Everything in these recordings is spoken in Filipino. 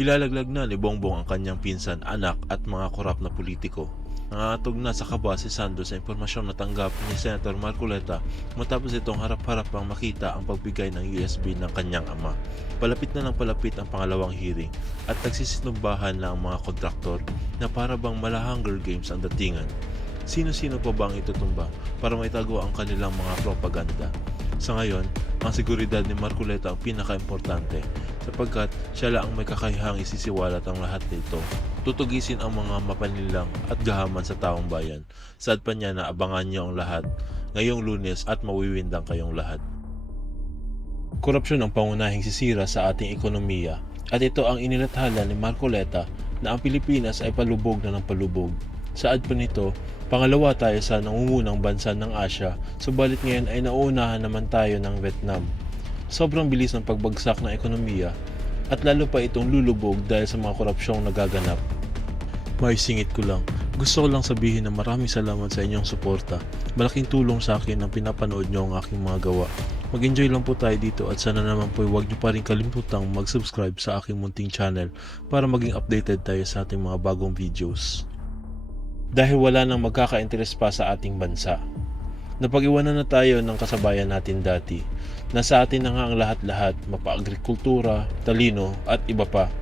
Ilalaglag na ni Bongbong ang kanyang pinsan, anak at mga korap na politiko. Nangangatog na sa kaba si Sandro sa impormasyong natanggap ni Senator Marcoleta matapos itong harap-harapang makita ang pagbigay ng USB ng kanyang ama. Palapit na ng palapit ang pangalawang hearing at nagsisinubahan na ang mga kontraktor na para bang mala Hunger Games ang datingan. Sino-sino pa ba ang itutumba para maitago ang kanilang mga propaganda? Sa ngayon, ang seguridad ni Marcoleta ang pinaka-importante sapagkat siya lang ang may kakayahang isisiwalat ang lahat nito. Tutugisin ang mga mapanilang at gahaman sa taong bayan. Saad pa niya na abangan niyo ang lahat ngayong Lunes at mawiwindang kayong lahat. Korupsyon ang pangunahing sisira sa ating ekonomiya at ito ang inilathala ni Marcoleta na ang Pilipinas ay palubog na ng palubog. Saad pa nito, pangalawa tayo sa nangungunang bansa ng Asya, subalit ngayon ay nauunahan naman tayo ng Vietnam. Sobrang bilis ng pagbagsak ng ekonomiya at lalo pa itong lulubog dahil sa mga korupsyong nagaganap. Maisingit ko lang, gusto ko lang sabihin na maraming salamat sa inyong suporta. Malaking tulong sa akin ang pinapanood nyo ang aking mga gawa. Mag-enjoy lang po tayo dito at sana naman po huwag nyo pa rin kalimutang mag-subscribe sa aking munting channel para maging updated tayo sa ating mga bagong videos. Dahil wala nang magkaka-interes pa sa ating bansa. Napag-iwanan na tayo ng kasabayan natin dati. Nasa atin na nga ang lahat-lahat, mapa-agrikultura, talino at iba pa.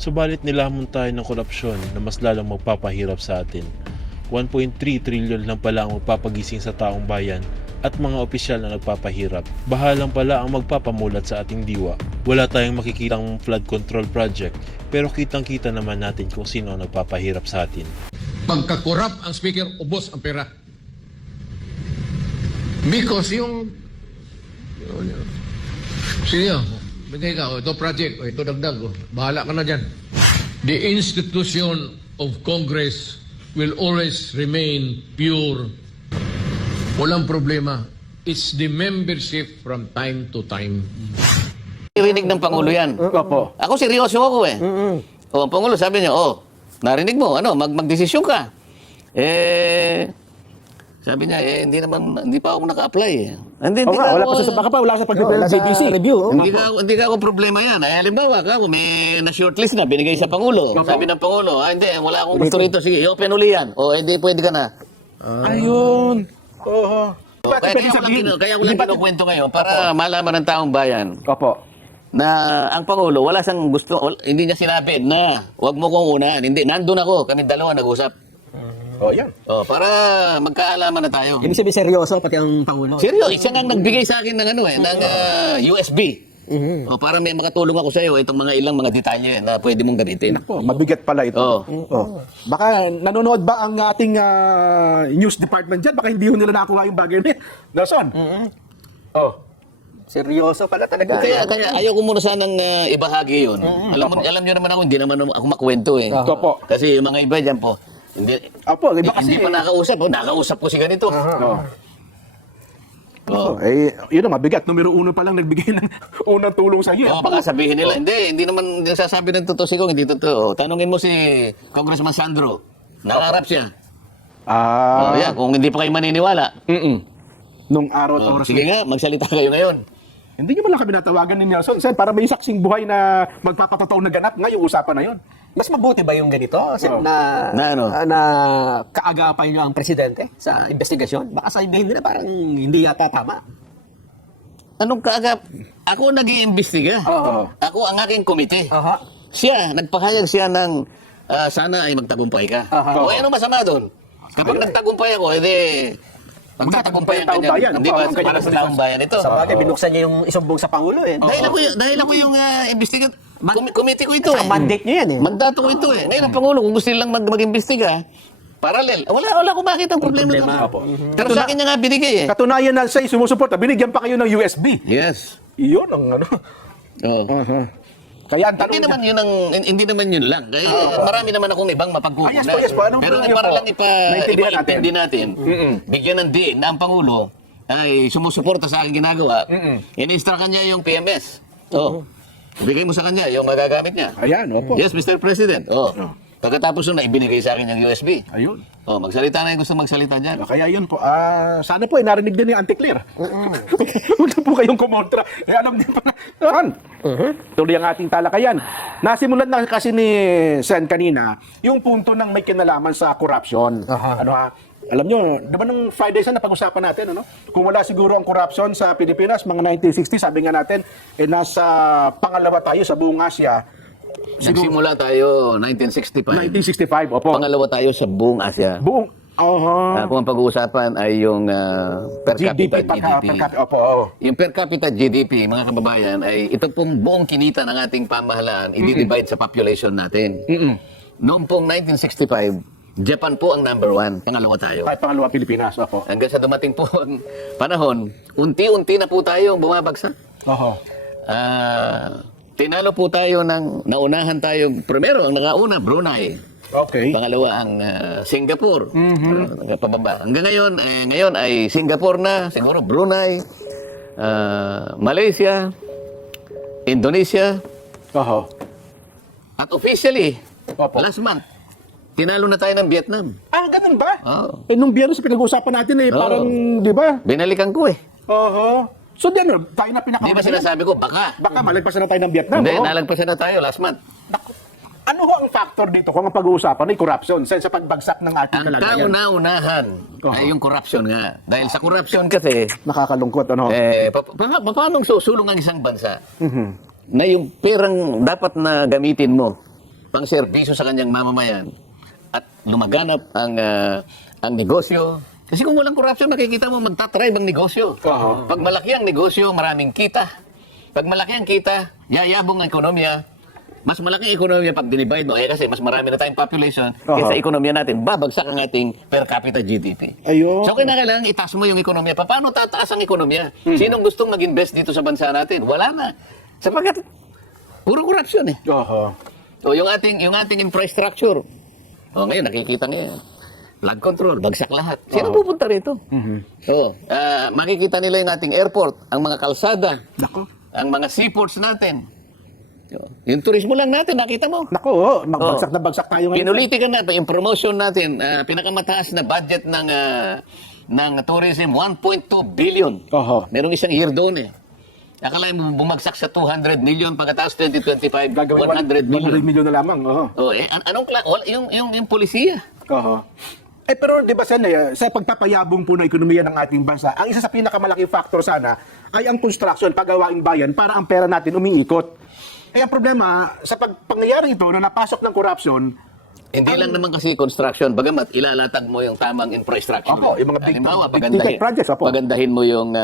Subalit nilamon tayo ng korupsyon na mas lalong magpapahirap sa atin. 1.3 trillion lang pala ang magpapagising sa taong bayan at mga opisyal na nagpapahirap. Bahalang pala ang magpapamulat sa ating diwa. Wala tayong makikitang flood control project pero kitang-kita naman natin kung sino ang nagpapahirap sa atin. Pagka-corrupt ang speaker, ubos ang pera. Because sige, bigay ka, ito project, ito dagdag, bahala ka na dyan. The institution of Congress will always remain pure. Walang problema. It's the membership from time to time. Narinig ng Pangulo yan. Opo. Ako seryoso ako eh. O, ang Pangulo sabi niya, narinig mo, magdesisyon ka. Sabi niya, hindi pa ako naka-apply eh. Wala pa sa pag-BBC review. Hindi ka ako problema yan. Halimbawa ka, kung may na-shortlist na, binigay sa Pangulo. Sabi ng Pangulo, hindi, wala akong gusto rito. Sige, open uli yan. O, hindi, pwede ka na. Ayun. Oo. Kaya ko lang kinukwento ngayon para malaman ng taong bayan Opo. na ang Pangulo, wala siyang gusto, hindi niya sinabi na huwag mo kong unahan. Hindi, nandun ako, kami dalawa nag-usap. Yan. Para magkaalaman na tayo. Ibig sabihin seryoso pati ang Pangulo. Seryo, siya nga nagbigay sa akin ng ng USB. Para may makatulong ako sa iyo itong mga ilang mga detalye na pwede mong gamitin. Mabigat pala ito. Baka nanonood ba ang ating news department dyan? Baka hindi yun nila nakuha yung bagay na Nelson. Seryoso pala talaga. Kaya ayaw ko muna sanang ibahagi yun. Alam niyo naman ako, hindi naman ako makwento eh. Opo. Kasi yung mga iba dyan po, hindi Iba kasi. hindi pa nakausap. Nakausap ko si ganito. Yun ang mabigat. Numero 1 pa lang nagbigay ng unang tulong sa iyo. Baka sabihin nila, hindi naman sasabi ng totoo siguro, hindi totoo. Tanungin mo si Congressman Sandro. Nakaharap siya. Yan, kung hindi pa kayo maniniwala. Nung araw at oras. Sige nga, magsalita kayo ngayon. Hindi nyo man lang kami natawagan ni Nelson. Sen, para may saksing buhay na magpapatotoo na ganap. Ngayon, usapan na yun. Mas mabuti ba yung ganito? Na kaagapan nyo ang presidente sa investigasyon? Baka sabihin nila parang hindi yata tama. Anong kaagap? Ako nag-iimbestiga. Ako ang aking komite. Siya, nagpahayag siya ng sana ay magtagumpay ka. O ano masama doon? Kapag nagtagumpay ako, magtatagumpay ang kanya. Hindi ba para sa taong bayan ito? Sa bagay, binuksan niya yung isumbong sa Pangulo eh. Dahil ako yung investigator. Komite ko ito eh. Mandate niyo yan eh. Mandato ko ito eh. Ngayon ang Pangulo, kung gusto nilang mag-imbestiga, parallel. Wala ko bakit ang problema ito. Pero sa akin niya nga binigay eh. Katunayan na siya'y sumusuporta. Binigyan pa kayo ng USB. Yes. Yun ang ano. Kaya ang tanong Hindi naman yun lang. Kaya marami naman akong ibang mapagkukunan. Yes po. Anong Pero tanong para po? lang Naintindihan ipaintindi natin, bigyan ng diin na ang Pangulo ay sumusuporta sa aking ginagawa. In-instruct kanya yung PMS. Bigay mo sa kanya yung magagamit niya. Ayan, opo. Yes, Mr. President. Pagkatapos nun, ibinigay sa akin yung USB. Ayun. Oh, magsalita na yung gusto magsalita dyan. Kaya yun po, sana po narinig din ni Auntie Claire. Huwag na po kayong kumontra. Alam niyo pa na. Tuloy ang ating talakayan. Nasimulan na kasi ni Sen kanina, yung punto ng may kinalaman sa corruption. Ano ha? Alam nyo, diba nung Friday sa napag-usapan natin, ano? Kung wala siguro ang corruption sa Pilipinas, mga 1960, sabi nga natin, nasa pangalawa tayo sa buong Asia. Nagsimula tayo 1965. 1965, opo. Pangalawa tayo sa buong Asia. Buong, Kung ang pag-uusapan ay yung per capita GDP, GDP. per capita, opo. Yung per capita GDP, mga kababayan, ay ito pong buong kinita ng ating pamahalaan, i-divide sa population natin. Noong pong 1965, Japan po ang number 1, pangalawa tayo. Kahit pangalawa Pilipinas, opo. Hanggang sa dumating po ang panahon, unti-unti na po tayo bumabagsak. Oho. Tinalo po tayo naunahan tayo. Primero, ang nakauna, Brunei. Okay. Pangalawa, ang Singapore. Pababa. Hanggang ngayon ay Singapore na, siguro Brunei, Malaysia, Indonesia, Oho. at officially, Opo. last month, tinalo na tayo ng Vietnam. Ganun ba? Oo. Nung biyernes pinag-uusapan natin parang, di ba? Binalikan ko eh. Oho. So, di ano, tayo na Di pinaka... ba sinasabi ko, baka. Baka malagpasan na tayo ng Vietnam, Hindi, no? nalagpasan na tayo last month. Ano ho ang factor dito kung ang pag-uusapan ay corruption sa pagbagsak ng ating Ang kalagayan? kauna-unahan ay yung corruption nga. Dahil sa corruption kasi, Nakakalungkot, ano? paano susulong ang isang bansa na yung perang dapat na gamitin mo pang serbisyo sa kanyang mamamayan at lumaganap ang negosyo. Kasi kung walang corruption, makikita mo magtatribe ang negosyo. Pag malaki ang negosyo, maraming kita. Pag malaki ang kita, yayabong ang ekonomiya. Mas malaki ang ekonomiya pag dinivide mo. Kasi mas marami na tayong population kaysa ekonomiya natin. Babagsak ang ating per capita GDP. Ayun. So, kailangan itaas mo yung ekonomiya. Paano tataas ang ekonomiya? Sinong gustong mag-invest dito sa bansa natin? Wala na. Sapagkat, puro corruption eh. Oho. So, yung ating infrastructure. Ngayon, nakikita ngayon. Flood control, bagsak lahat. Sino pupunta rito? Makikita nila yung ating airport, ang mga kalsada, Nako. ang mga seaports natin. Yung turismo lang natin, nakita mo. Nako, magbagsak na bagsak tayo ngayon. Pinulitikan na, yung promotion natin, pinakamataas na budget ng tourism, 1.2 billion. Oho. Merong isang year doon eh. Akala mo bumagsak sa 200 million pagkatapos 2025, 100 million. 100 million na lamang. Oho. Anong yung polisiya? Oho. Pero di ba sa pagpapayabong po ng ekonomiya ng ating bansa, ang isa sa pinakamalaking factor sana ay ang construction, paggawaing bayan para ang pera natin umiikot. Ang problema, sa pangyayari ito na napasok ng corruption, Hindi lang naman kasi construction, bagamat ilalatag mo yung tamang infrastructure. Opo, yung mga big pagandahin, projects, opo. pagandahin mo yung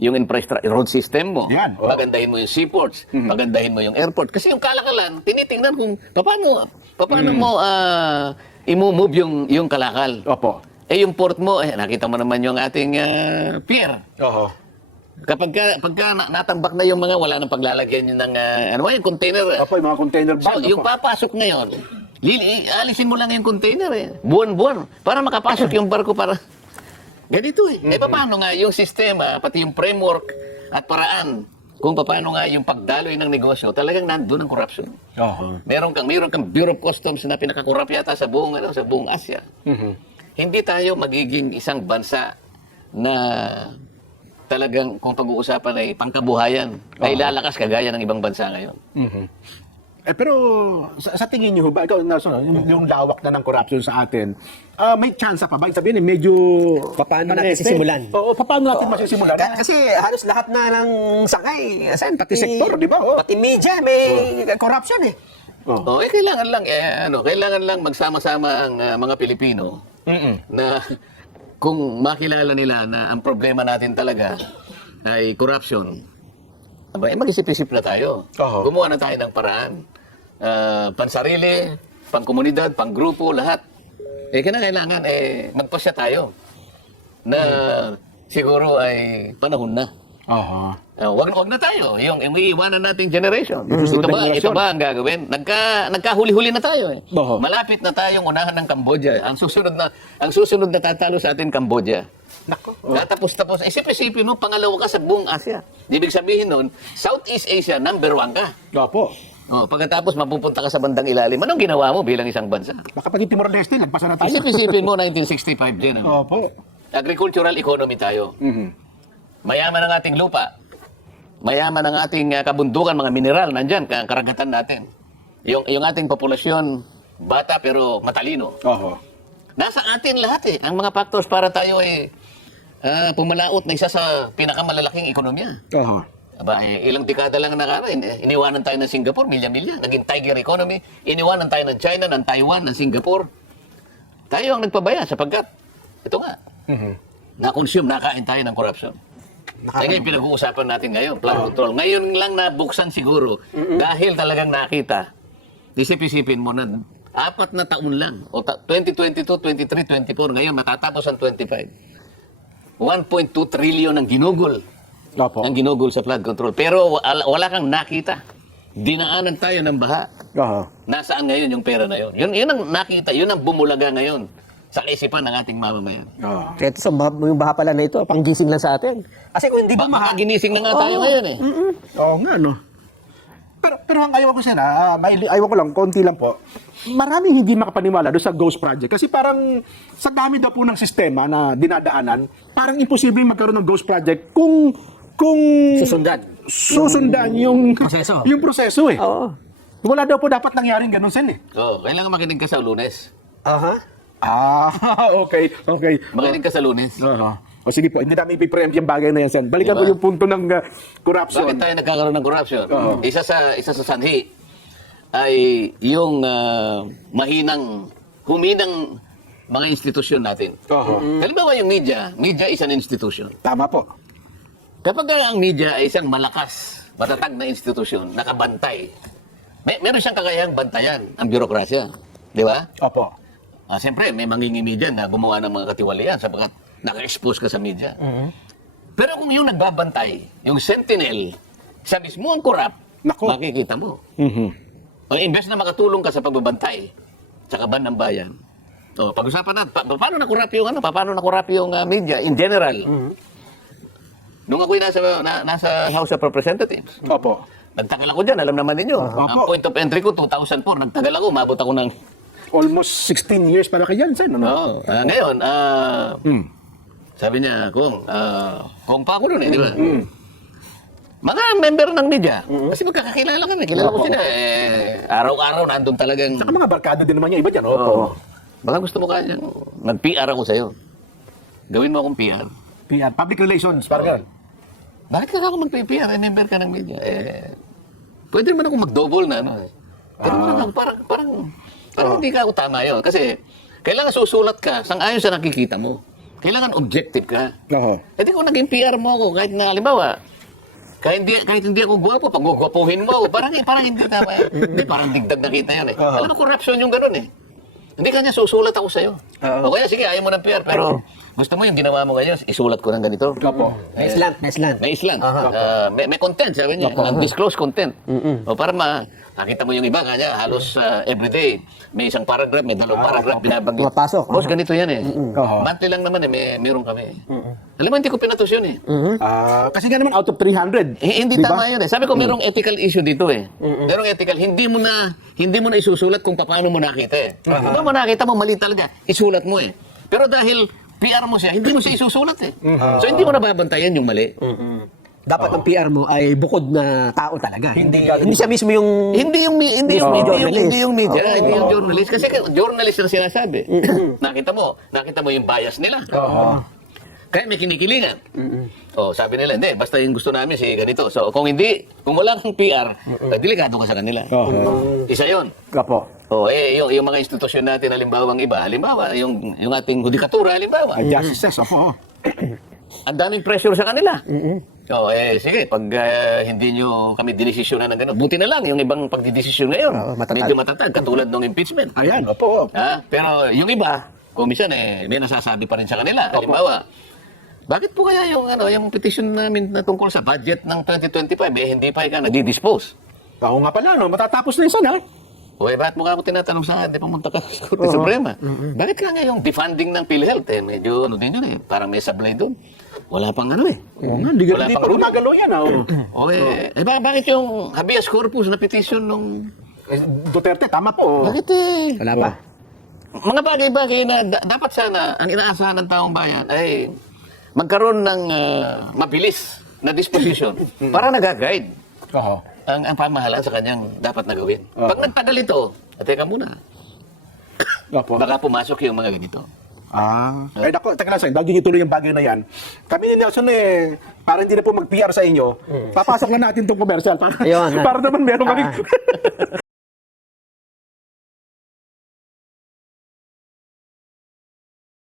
infrastructure, road system mo. Yan, oo. Pagandahin mo yung seaports, pagandahin mo yung airport. Kasi yung kalakalan, tinitingnan kung paano mo i-move yung kalakal. Opo. Yung port mo, nakita mo naman yung ating pier. Oho. Pagka natambak na yung mga wala nang paglalagyan yun ng yung container. Opo, yung mga container So, bag. yung papasok ngayon, alisin mo lang yung container buwan-buwan, para makapasok yung barko para... Ganito paano nga yung sistema, pati yung framework at paraan, kung paano nga yung pagdaloy ng negosyo, talagang nandun ang corruption. Oho. Meron kang Bureau of Customs na pinakakurap yata sa buong Asia. Hindi tayo magiging isang bansa na talagang kung pag-uusapan ay pangkabuhayan, ay lalakas kagaya ng ibang bansa ngayon. Pero sa tingin niyo ba, ikaw, yung lawak na ng corruption sa atin, may chance pa ba? Sabihin, medyo... Paano natin sisimulan? Oo, paano natin masisimulan? Kasi halos lahat na ng sakay, Pati sektor, di ba? Oh. Pati media, may corruption eh. Kailangan lang magsama-sama ang mga Pilipino na kung makilala nila na ang problema natin talaga ay corruption, mag-isip-isip na tayo. Gumawa na tayo ng paraan. Pansarili, pangkomunidad, panggrupo, lahat. Kailangan magpasya tayo na siguro ay panahon na. Wag na tayo. Yung iiwanan nating generation. Ito ba ang gagawin? Nagkahuli-huli na tayo eh. Malapit na tayong unahan ng Cambodia. Ang susunod na tatalo sa atin, Cambodia. Tapos isip-isipin mo, pangalawa ka sa buong Asia. Ibig sabihin nun, Southeast Asia, number 1 ka. Opo. Pagkatapos mapupunta ka sa bandang ilalim, anong ginawa mo bilang isang bansa? Baka pag Timor-Leste, nagpasa na tayo. Isip-isipin mo 1965 din. Opo. Agricultural economy tayo. Mayaman ang ating lupa. Mayaman ang ating kabundukan, mga mineral, nandyan, karagatan natin. Yung ating populasyon, bata pero matalino. Oho. Nasa atin lahat eh. Ang mga factors para tayo ay pumalaot na isa sa pinakamalalaking ekonomiya. Oho. Aba, ilang dekada lang nakarain. Iniwanan tayo ng Singapore, milya-milya. Naging tiger economy. Iniwanan tayo ng China, ng Taiwan, ng Singapore. Tayo ang nagpabaya sapagkat, ito nga, na-consume, nakain tayo ng corruption. Kaya ngayon, pinag-uusapan natin ngayon, flood control. Ngayon lang nabuksan siguro dahil talagang nakita. Isip-isipin mo na 4 na taon lang. 2022, 23, 24. Ngayon, matatapos ang 25. 1.2 trillion ang ginugol. Opo. Ang ginugol sa flood control. Pero wala kang nakita. Dinaanan tayo ng baha. Oho. Nasaan ngayon yung pera na yun? Yun ang nakita, yun ang bumulaga ngayon sa kaisipan ng ating mamamayan. Oho. Kaya ito, yung baha pala na ito, panggising lang sa atin. Kasi kung hindi ba Baka ginising na nga tayo ngayon eh. Oo nga, no? Pero ang ayaw ko siya ayaw ko lang, konti lang po. Maraming hindi makapaniwala doon sa Ghost Project. Kasi parang sa dami daw po ng sistema na dinadaanan, parang imposible magkaroon ng Ghost Project kung susundan yung Proseso. yung proseso eh. Oo. Wala daw po dapat nangyaring ganun sen eh. So, kailangan makinig ka sa Lunes. Aha. Okay. Makinig ka sa Lunes. O sige po, hindi namin ipipreempt yung bagay na yan, Sen. Balikan Diba? po yung punto ng corruption. Bakit tayo nagkakaroon ng corruption? Oo. Isa sa sanhi ay yung huminang mga institusyon natin. Oho. Halimbawa yung media is an institution. Tama po. Kapag ang media ay isang malakas, matatag na institusyon, nakabantay, meron siyang kakayahang bantayan ang bürokrasya. Di ba? Opo. Siyempre, may mangingimi dyan na gumawa ng mga katiwalian sapagkat naka-expose ka sa media. Pero kung yung nagbabantay, yung sentinel, sa mismo ang korap, Nako. makikita mo. O, imbes na makatulong ka sa pagbabantay sa kaban ng bayan. O, pag-usapan natin, paano na-corrupt yung media in general? Nung ako'y nasa House of Representatives, Opo. nagtagal ako dyan, alam naman ninyo. Ang point of entry ko, 2004, nagtagal ako, umabot ako ng... Almost 16 years para kayan, Sen. Ano? Ngayon, sabi niya, kung pa ako nun di ba? Mga member ng media, kasi magkakakilala kami, kilala ko sila. Araw-araw nandun talagang... Saka mga barkada din naman yung iba dyan. Opo. Baka gusto mo kanya, mag-PR ako sa'yo. Gawin mo akong PR. PR, public relations, parang Bakit ka ako mag-PR? Member ka ng media. Pwede naman ako mag-double na Pero parang hindi ka ako tama yun. Kasi kailangan susulat ka sang-ayon sa nakikita mo. Kailangan objective ka. Oo. Hindi kung naging PR mo ako, kahit na halimbawa, kahit hindi ako gwapo, pag gwapuhin mo ako, parang hindi tama yan. Hindi, parang digdag na kita yan eh. Alam mo, corruption yung ganun eh. Hindi kanya susulat ako sa'yo. O kaya, sige, ayaw mo ng PR, pero gusto mo yung ginawa mo ngayon, isulat ko ng ganito. Opo. May islant. May island. May content, sabi niya. Undisclosed content. O para nakita mo yung iba, kanya, halos everyday, may isang paragraph, may dalawang paragraph, binabanggit. Pumapasok. Boss, ganito yan eh. Oo. Monthly lang naman eh, meron kami. Alam mo, hindi ko pinatos yun eh. Kasi nga naman out of 300. Hindi Diba? tama yun eh. Sabi ko, merong ethical issue dito eh. Merong ethical. Hindi mo na isusulat kung paano mo nakita eh. Kung mo nakita mo, mali talaga. Isulat mo eh. Pero dahil PR mo siya, hindi mo siya isusulat eh. So hindi mo nababantayan yung mali. Dapat ang PR mo ay bukod na tao talaga. Hindi siya mismo yung... Hindi yung media, journalist. hindi yung media, hindi yung journalist. Kasi journalist na sinasabi. Nakita mo yung bias nila. Kaya may kinikilingan. Sabi nila, hindi, basta yung gusto namin si ganito. So kung wala kang PR, delikado ka sa kanila. Isa yun. Opo. Yung mga institusyon natin, halimbawa, yung ating hudikatura, halimbawa. Justices, opo. Ang daming pressure sa kanila. Sige, pag hindi nyo kami dinesisyonan ng gano'n, buti na lang yung ibang pagdidesisyon ngayon. Medyo matatag, katulad ng impeachment. Ayan, opo. Pero yung iba, kung minsan may nasasabi pa rin sa kanila. Halimbawa, bakit po kaya yung petition namin na tungkol sa budget ng 2025, hindi pa ikaw nadi-dispose? Oo nga pala, no? Matatapos na yun sana. Bakit mo ka ako tinatanong sa akin? Di pumunta ka sa Korte Suprema. Bakit ka nga yung defunding ng PhilHealth? Medyo din yun eh. Parang may sablay doon. Wala pang ano eh. Oo nga, hindi Wala pa pang gumagalaw yan. Bakit yung habeas corpus na petition nung... Duterte, tama po. Bakit eh? Wala pa. Mga bagay-bagay na dapat sana ang inaasahan ng taong bayan ay magkaroon ng mabilis na disposition para nag-guide Oo. ang pamahalaan sa kanyang dapat na gawin. Pag nagtagal ito, teka muna, Opo. baka pumasok yung mga ganito. Ay nako, teka lang sa'yo, bago nyo tuloy yung bagay na yan, kami ni Nelson para hindi na po mag-PR sa inyo, papasok na natin itong commercial para, Ayun. para naman meron kami